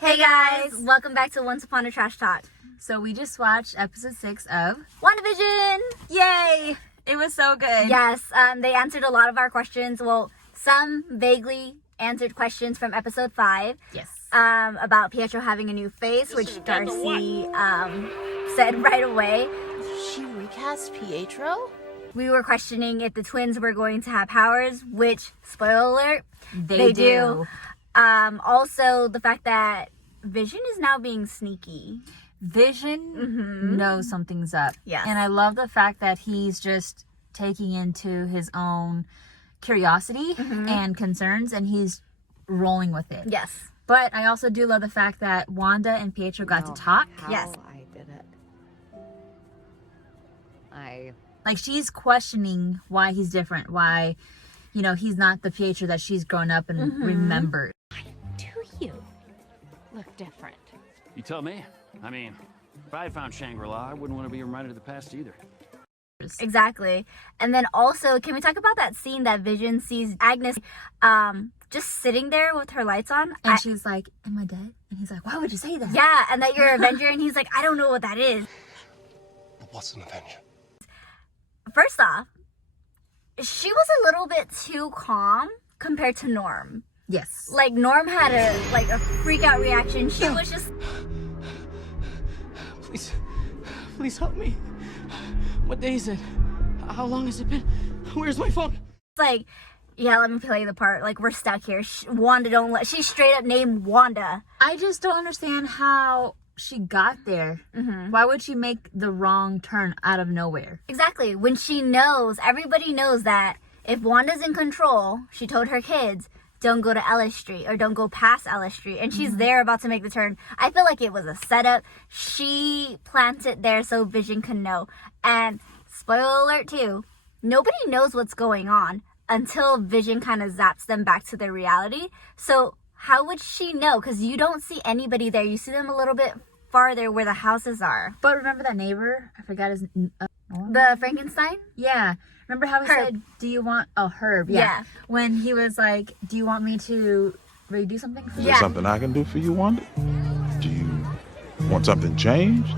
Hey guys, welcome back to Once Upon a Trash Talk. So we just watched episode 6 of WandaVision! Yay! It was so good. Yes, they answered a lot of our questions. Well, some vaguely answered questions from episode 5. Yes. About Pietro having a new face, which Darcy said right away. She recast Pietro? We were questioning if the twins were going to have powers, which, spoiler alert, They do. Also, the fact that Vision is now being sneaky. Vision knows something's up. Yes. And I love the fact that he's just taking into his own curiosity and concerns, and he's rolling with it. Yes. But I also do love the fact that Wanda and Pietro got to talk. Yes. I did it. Like, she's questioning why he's different, why, you know, he's not the Pietro that she's grown up and remembered. Do you look different? You tell me. I mean, if I had found Shangri-La, I wouldn't want to be reminded of the past either. Exactly. And then also, can we talk about that scene that Vision sees Agnes just sitting there with her lights on? And she's like, am I dead? And he's like, why would you say that? Yeah, and that you're an Avenger, and he's like, I don't know what that is. What's an Avenger? First off, she was a little bit too calm compared to Norm. Yes. Like, Norm had a freak out reaction. She was just... Please help me. What day is it? How long has it been? Where's my phone? like, yeah, let me play the part. Like, we're stuck here. Wanda don't let... She straight up named Wanda. I just don't understand how she got there. Why would she make the wrong turn out of nowhere? Exactly. When she knows, everybody knows that if Wanda's in control, she told her kids, don't go to Ellis Street or don't go past Ellis Street. And she's there about to make the turn. I feel like it was a setup. She plants it there so Vision can know. And spoiler alert too, nobody knows what's going on until Vision kind of zaps them back to their reality. So how would she know? Because you don't see anybody there. You see them a little bit farther where the houses are. But remember that neighbor? I forgot his The Frankenstein? Yeah. Remember how he Herb. said, do you want... Oh, Herb. Yeah. When he was like, do you want me to redo something for you? Is there something I can do for you, Wanda? Do you want something changed?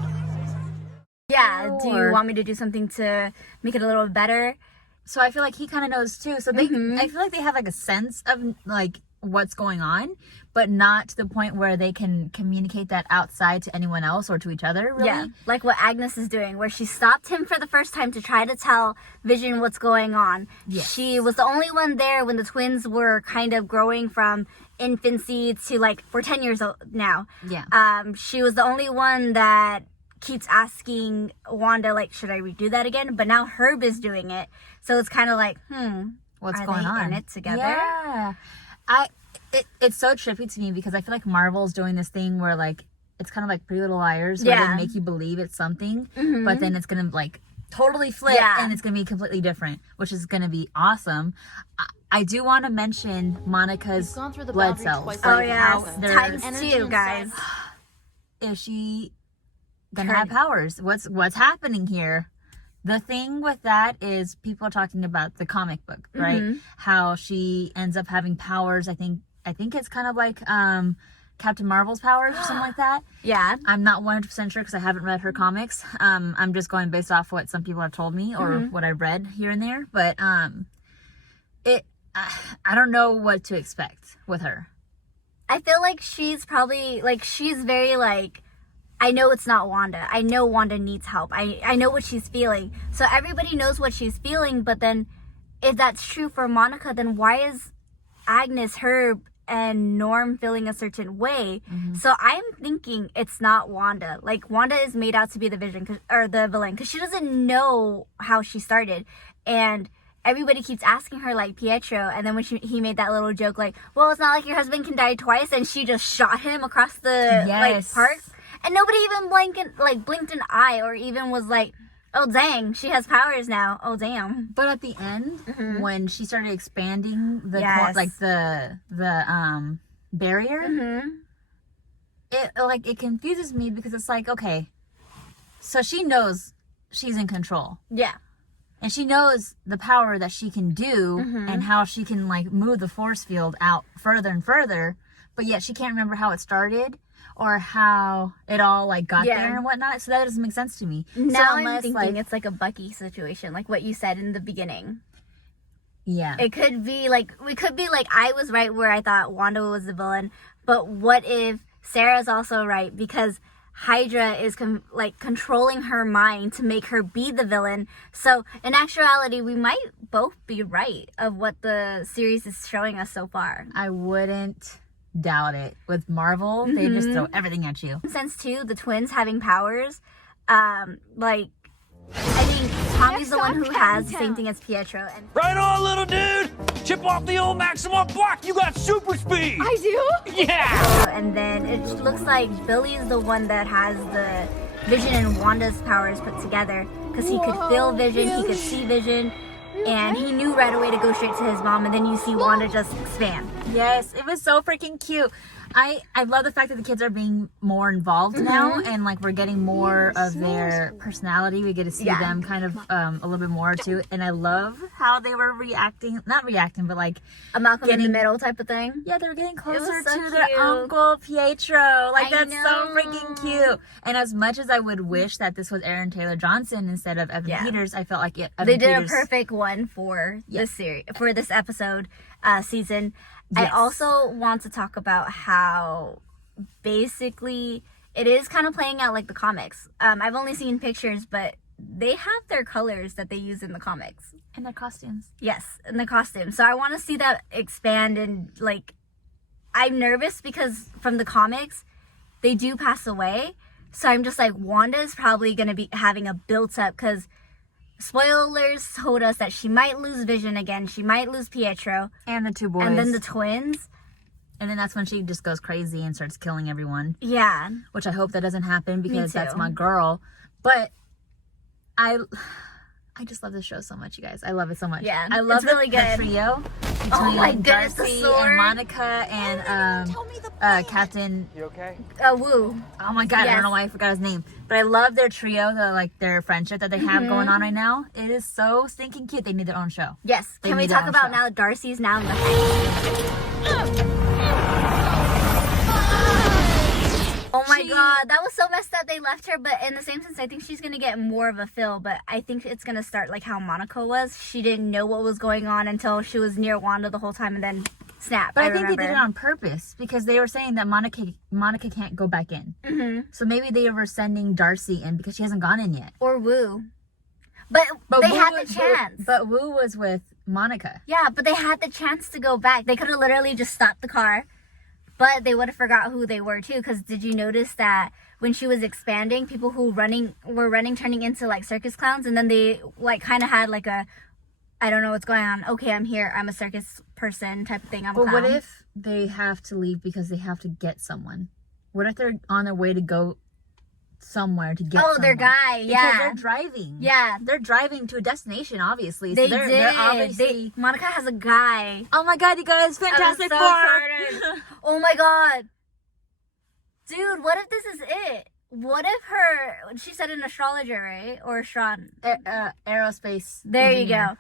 Yeah. Do you Or- want me to do something to make it a little better? So I feel like he kind of knows too. So they, I feel like they have like a sense of like what's going on, but not to the point where they can communicate that outside to anyone else or to each other, really. Yeah, like what Agnes is doing, where she stopped him for the first time to try to tell Vision what's going on. Yes. She was the only one there when the twins were kind of growing from infancy to like, we're 10 years old now. Yeah. She was the only one that keeps asking Wanda, like, should I redo that again? But now Herb is doing it. So it's kind of like, What's are going they on? in it together? Yeah. It's so trippy to me because I feel like Marvel's doing this thing where like it's kind of like Pretty Little Liars where Yeah. they make you believe it's something, but then it's gonna like totally flip Yeah. and it's gonna be completely different, which is gonna be awesome. I do want to mention Monica's We've gone through the blood boundary cells. twice. Oh, Like yes. how they're- Times energy 2, and guys. sex- Is she gonna have powers? What's happening here? The thing with that is people are talking about the comic book, right? How she ends up having powers. I think it's kind of like Captain Marvel's powers or something like that. Yeah. I'm not 100% sure because I haven't read her comics. I'm just going based off what some people have told me or what I've read here and there. But I don't know what to expect with her. I feel like she's probably, like, she's very, like, I know it's not Wanda. I know Wanda needs help. I know what she's feeling. So everybody knows what she's feeling, but then if that's true for Monica, then why is Agnes, Herb, and Norm feeling a certain way? So I'm thinking it's not Wanda. Like, Wanda is made out to be the the villain, because she doesn't know how she started. And everybody keeps asking her, like, Pietro, and then when he made that little joke, like, well, it's not like your husband can die twice, and she just shot him across the like park, and nobody even blinked an eye, or even was like, oh dang, she has powers now. Oh damn. But at the end, when she started expanding the Yes. the barrier, it confuses me because it's like, okay, so she knows she's in control. Yeah. And she knows the power that she can do and how she can like move the force field out further and further. but yet she can't remember how it started or how it all like got there and whatnot. So that doesn't make sense to me. Now so I'm thinking it's like a Bucky situation, like what you said in the beginning. Yeah. It could be like, I was right where I thought Wanda was the villain, but what if Sarah's also right? Because Hydra is controlling her mind to make her be the villain. So in actuality, we might both be right of what the series is showing us so far. I wouldn't doubt it. With Marvel, they just throw everything at you. Since too, the twins having powers, I think Tommy's the one who has the same thing as Pietro. And Right on, little dude! Chip off the old Maximum block! You got super speed! I do? Yeah! and then it looks like Billy's the one that has the Vision and Wanda's powers put together, because he could feel Vision, he could see Vision, and he knew right away to go straight to his mom, and then you see Wanda just expand. Yes, it was so freaking cute. I love the fact that the kids are being more involved now, and like we're getting more of their personality. We get to see them kind of a little bit more too, and I love how they were not reacting, but like A Malcolm in the Middle type of thing. yeah, they were getting closer so to their cute. uncle Pietro. Like I that's so freaking cute. And as much as I would wish that this was Aaron Taylor Johnson instead of Evan Peters, I felt like They did a perfect one for this series, for this episode, season. Yes. I also want to talk about how basically it is kind of playing out like the comics. I've only seen pictures, but they have their colors that they use in the comics. and their costumes. Yes, in the costumes. So I want to see that expand, and like, I'm nervous because from the comics, they do pass away. So I'm just like, Wanda is probably going to be having a built up, because spoilers told us that she might lose Vision again. She might lose Pietro. And the two boys. And then the twins. And then that's when she just goes crazy and starts killing everyone. Yeah. Which I hope that doesn't happen, because that's too. my girl. But I just love this show so much, you guys. I love it so much. Yeah, I love it's really the good. trio between Oh my goodness, the Darcy sword. and Monica and Captain. Woo. Oh my god, I Yes. don't know why I forgot his name. But I love their trio, their friendship that they have going on right now. It is so stinking cute. They need their own show. Yes. They Can we need their talk own about show. now Darcy's now in the Oh my god, that was so messed up. They left her, but in the same sense, I think she's gonna get more of a fill. But I think it's gonna start like how Monica was. She didn't know what was going on until she was near Wanda the whole time, and then snap. But I think remember. they did it on purpose, because they were saying that Monica can't go back in. Mm-hmm. So maybe they were sending Darcy in because she hasn't gone in yet. Or Woo. But they Wu had was- the chance. But Wu was with Monica. Yeah, but they had the chance to go back. They could have literally just stopped the car, but they would have forgot who they were too. Because did you notice that when she was expanding, people who were running, turning into like circus clowns, and then they like kind of had like a, I don't know what's going on. Okay, I'm here. I'm a circus person type of thing. I'm a But clown. what if they have to leave because they have to get someone? What if they're on their way to go somewhere to get their someone? guy, Because yeah. they're driving. Yeah. They're driving to a destination, obviously. They so they're, did. They're obviously... Monica has a guy. Oh my god, you guys, Fantastic I'm so Four! excited. Oh my god. Dude, what if this is it? What if she said an astrologer, right? Or astron. Aerospace. There you engineer.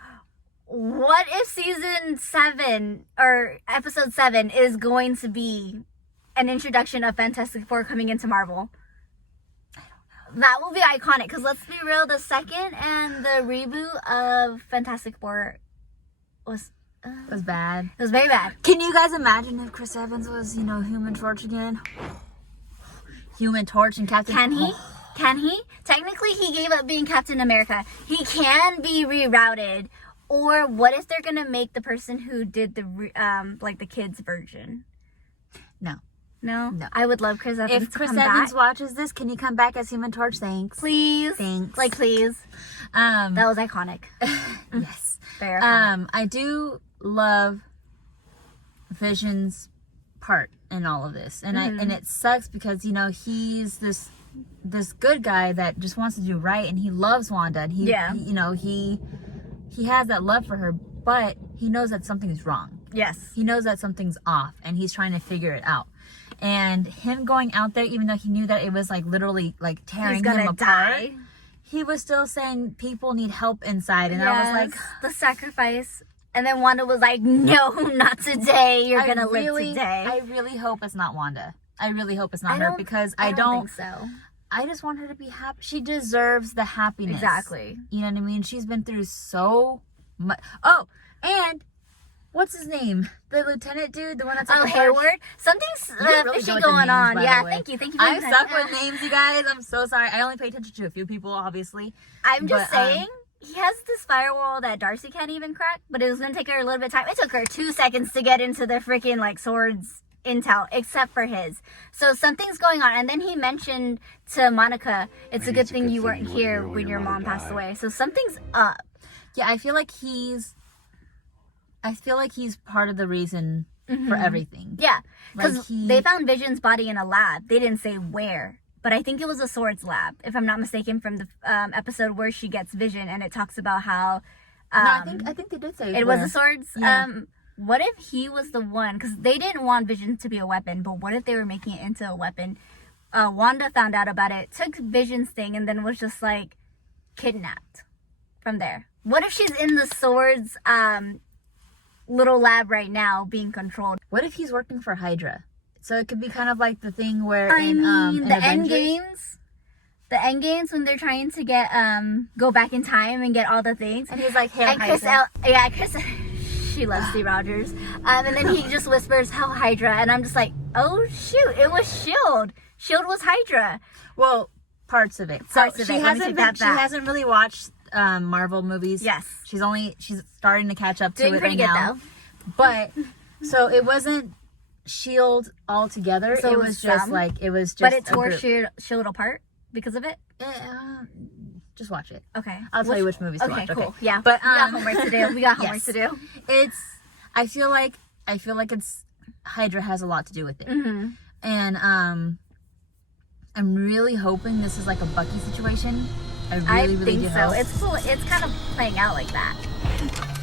go. What if season 7 or episode 7 is going to be an introduction of Fantastic Four coming into Marvel? That will be iconic, because let's be real, the second and the reboot of Fantastic Four was It was bad. it was very bad. Can you guys imagine if Chris Evans was, Human Torch again? Human Torch and Captain... Can he? Can he? Technically, he gave up being Captain America. He can be rerouted. Or what if they're gonna make the person who did the the kids version? No. No? No. I would love Chris Evans If to Chris come Evans back. watches this, can he come back as Human Torch? Thanks. Please. Thanks. Like, please. That was iconic. Yes. Very iconic. I do love Vision's part in all of this, and and it sucks because he's this good guy that just wants to do right, and he loves Wanda, and he has that love for her, but he knows that something's wrong. Yes. He knows that something's off, and he's trying to figure it out. And him going out there, even though he knew that it was like literally like tearing He's him gonna apart, die. he was still saying people need help inside, and I was like, the sacrifice. And then Wanda was like, no, not today. You're going to live today. I really hope it's not Wanda. I really hope it's not I her don't- because I don't think so. I just want her to be happy. She deserves the happiness. Exactly. You know what I mean? She's been through so much. Oh, and what's his name? The lieutenant dude, the one that's Oh, Hayward? Something's You're really fishy good with the going names, on. by the Yeah, way. thank you. Thank you I very much. suck with names, you guys. I'm so sorry. I only pay attention to a few people, obviously. I'm just But, saying, he has this firewall that Darcy can't even crack, but it was going to take her a little bit of time. It took her 2 seconds to get into the freaking, like, swords intel, except for his. So something's going on. And then he mentioned to Monica, it's a good thing you weren't here when your mom passed away. So something's up. Yeah, I feel like he's part of the reason for everything. Yeah, because Like he- they found Vision's body in a lab. They didn't say where, but I think it was a swords lab, if I'm not mistaken, from the episode where she gets Vision, and it talks about how No, I think they did say it where. was a swords. Yeah. What if he was the one? Because they didn't want Vision to be a weapon, but what if they were making it into a weapon? Wanda found out about it, took Vision's thing, and then was just like kidnapped from there. What if she's in the swords little lab right now being controlled? What if he's working for Hydra? So it could be kind of like the thing where I in mean, the end Avengers- games. The end games when they're trying to get go back in time and get all the things. And he's like, "Hail And Chris, Hydra." Chris, she loves Steve Rogers. And then he just whispers, "Hell Hydra," and I'm just like, "Oh shoot, it was Shield. Shield was Hydra." Well, parts of it. Parts of she it. Let me hasn't take been. that She back. hasn't really watched Marvel movies. Yes. She's starting to catch up to Doing it pretty right good now. though. But so it wasn't Shield altogether. So it it was was just some. like it was just. But it a tore group. Shield apart because of it. Just watch it. Okay. I'll tell you which movies to Okay, watch. cool. Okay. Yeah. But we got homework to do. We got homework yes. to do. It's. I feel like it's Hydra has a lot to do with it. Mm-hmm. And I'm really hoping this is like a Bucky situation. I I really think do so. hope. It's cool. It's kind of playing out like that,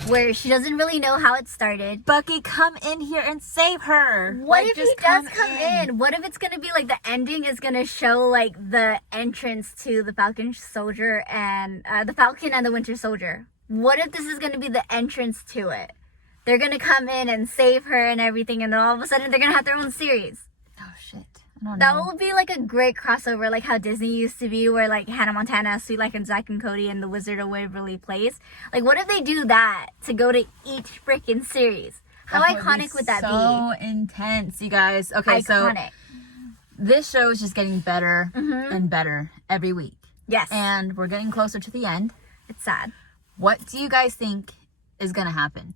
where she doesn't really know how it started. Bucky, come in here and save her. What Like, if he just does come in? What if it's gonna be like the ending is gonna show like the entrance to the Falcon Soldier and the Falcon and the Winter Soldier? What if this is gonna be the entrance to it? They're gonna come in and save her and everything, and then all of a sudden they're gonna have their own series. Oh shit! I don't That know. would be like a great crossover, like how Disney used to be, where like Hannah Montana, Sweet Like and Zack and Cody, and The Wizard of Waverly Place. Like, what if they do that to go to each freaking series? How That would iconic would that So intense, you guys. Okay, be? so Iconic. this show is just getting better and better every week, Yes. and we're getting closer to the end. It's sad. What do you guys think is gonna happen?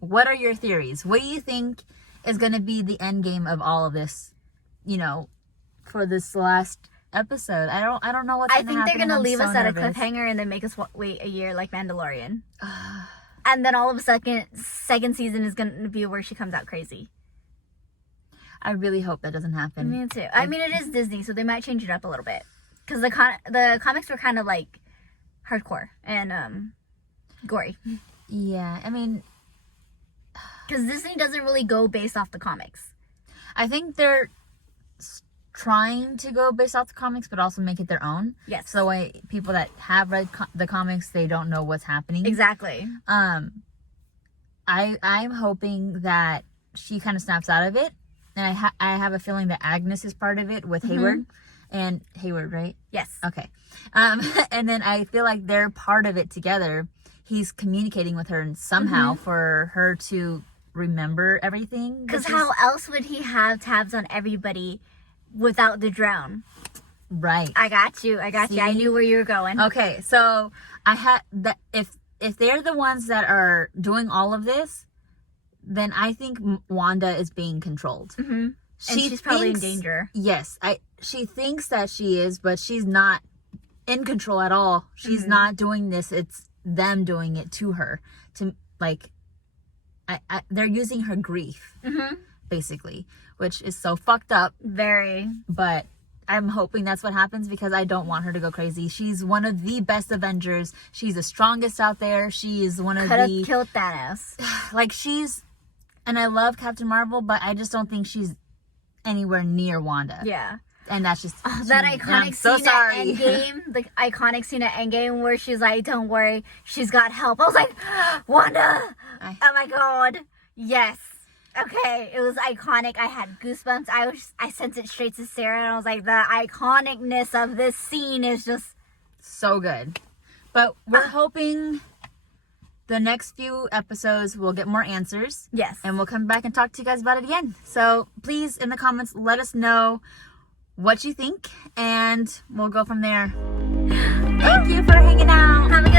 What are your theories? What do you think is gonna be the end game of all of this? You know, for this last episode, I don't know what's I gonna think happen. they're gonna and I'm leave so us at a nervous. cliffhanger and then make us wait a year like Mandalorian. And then all of a sudden, second season is gonna be where she comes out crazy. I really hope that doesn't happen. Me too. I mean, it is Disney, so they might change it up a little bit. Because the comics were kind of like hardcore and gory. Yeah, I mean, Because Disney doesn't really go based off the comics. I think they're trying to go based off the comics, but also make it their own. Yes. So way people that have read the comics, they don't know what's happening. Exactly. I'm hoping that she kind of snaps out of it, and I have a feeling that Agnes is part of it with Hayward, and Hayward, right? Yes. Okay. And then I feel like they're part of it together. He's communicating with her and somehow for her to remember everything. Because which is- how else would he have tabs on everybody without the drone? Right. I got you. I got you. I See? knew where you were going. Okay, so I had that if they're the ones that are doing all of this, then I think Wanda is being controlled. Mm-hmm. And she's probably in danger. Yes, she thinks that she is, but she's not in control at all. She's not doing this. It's them doing it to her. To like, they're using her grief, basically, which is so fucked up. Very. But I'm hoping that's what happens because I don't want her to go crazy. She's one of the best Avengers. She's the strongest out there. She is one of Could have the killed Thanos. like and I love Captain Marvel, but I just don't think she's anywhere near Wanda. Yeah. And that's just That I'm iconic so scene sorry. at Endgame, the iconic scene at Endgame where she's like, "Don't worry, she's got help." I was like, Wanda! Oh my god, yes. Okay, it was iconic. I had goosebumps. I sent it straight to Sarah, and I was like, the iconicness of this scene is just so good. But we're hoping the next few episodes we'll get more answers. yes. And we'll come back and talk to you guys about it again. So please, in the comments, let us know what you think, and we'll go from there. Thank you for hanging out. Have a